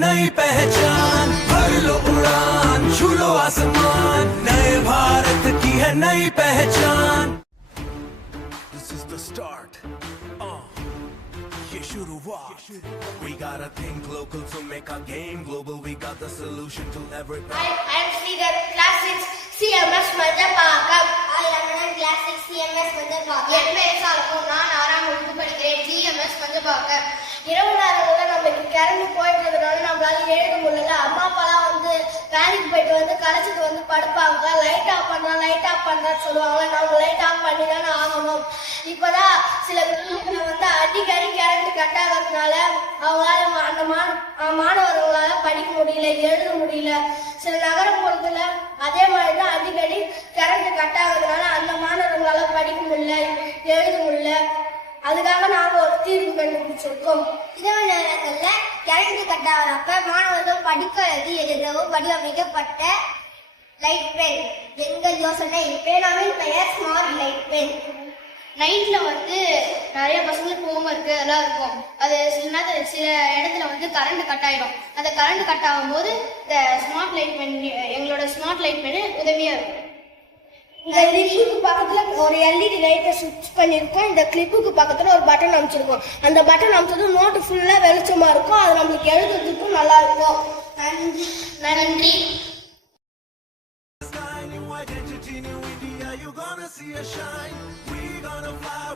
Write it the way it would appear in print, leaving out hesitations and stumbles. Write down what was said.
नई पहचान, भर लो उड़ान, छू लो आसमान, नए भारत की है नई पहचान. This is the start. ये शुरुआत. We gotta think local to make our game global. We got the solution to every problem. I am Sridhar, class 6 CMS Madhapakam. I am in class 6 CMS Madhapakam. என் பெயர் Solomon. நான் 6ஆம் வகுப்பு படிக்கிறேன். CMS Madhapakam. இரவு நேரங்களில் நம்மளுக்கு current போயிட்டதுனால நம்மளால எழுத முடியல. அம்மா அப்பாலாம் வந்து வேலைக்கு போயிட்டு வந்து கலைச்சிட்டு வந்து படுப்பாங்க. லைட் ஆஃப் பண்றான்னு சொல்லுவாங்க. நம்ம லைட் ஆஃப் பண்ணி தானே ஆகணும். இப்போதான் சில வந்து அடிக்கடி கரண்ட் கட் ஆகிறதுனால அவங்களால அந்த மாணவர்களால படிக்க முடியல, எழுத முடியல. சில நகரப்புறத்துல அதே மாதிரிதான் அடிக்கடி கரண்ட் கட் ஆகிறதுனால அந்த மாணவர்களால படிக்க முடியல, எழுத முடியல. அதுக்காக நாங்க ஒரு தீர்வு கண்டுபிடிச்சிருக்கோம். இரவு நேரங்கள்ல கரண்ட் கட் ஆகிறப்ப மாணவர்கள் படிக்கிறது எழுதவும் வடிவமைக்கப்பட்ட லைட் பென் எங்கள் யோசனை. பேனாவின் பெயர் ஸ்மார்ட் லைட் பென். நைட்ல வந்து நிறைய பசங்களுக்கு ஹோம்ஒர்க் எல்லாம் இருக்கும். அது சில இடத்துல வந்து கரண்ட் கட் ஆயிடும். அந்த கரண்ட் கட் ஆகும்போது இந்த ஸ்மார்ட் லைட் பென், எங்களோட ஸ்மார்ட் லைட் பென் உதவியா இருக்கும். இந்த கிளிப்புக்கு பக்கத்துல ஒரு எல்இடி லைட்டை சுவிட்ச் பண்ணிருக்கோம். இந்த கிளிப்புக்கு பக்கத்துல ஒரு பட்டன் அமைச்சிருக்கோம். அந்த பட்டன் அமைச்சது நோட்டு ஃபுல்லா வெளிச்சமா இருக்கும். அது நம்மளுக்கு எழுதுறதுக்கும் நல்லா இருக்கும். நன்றி. New identity, new India, you're gonna see a shine. We gonna fly.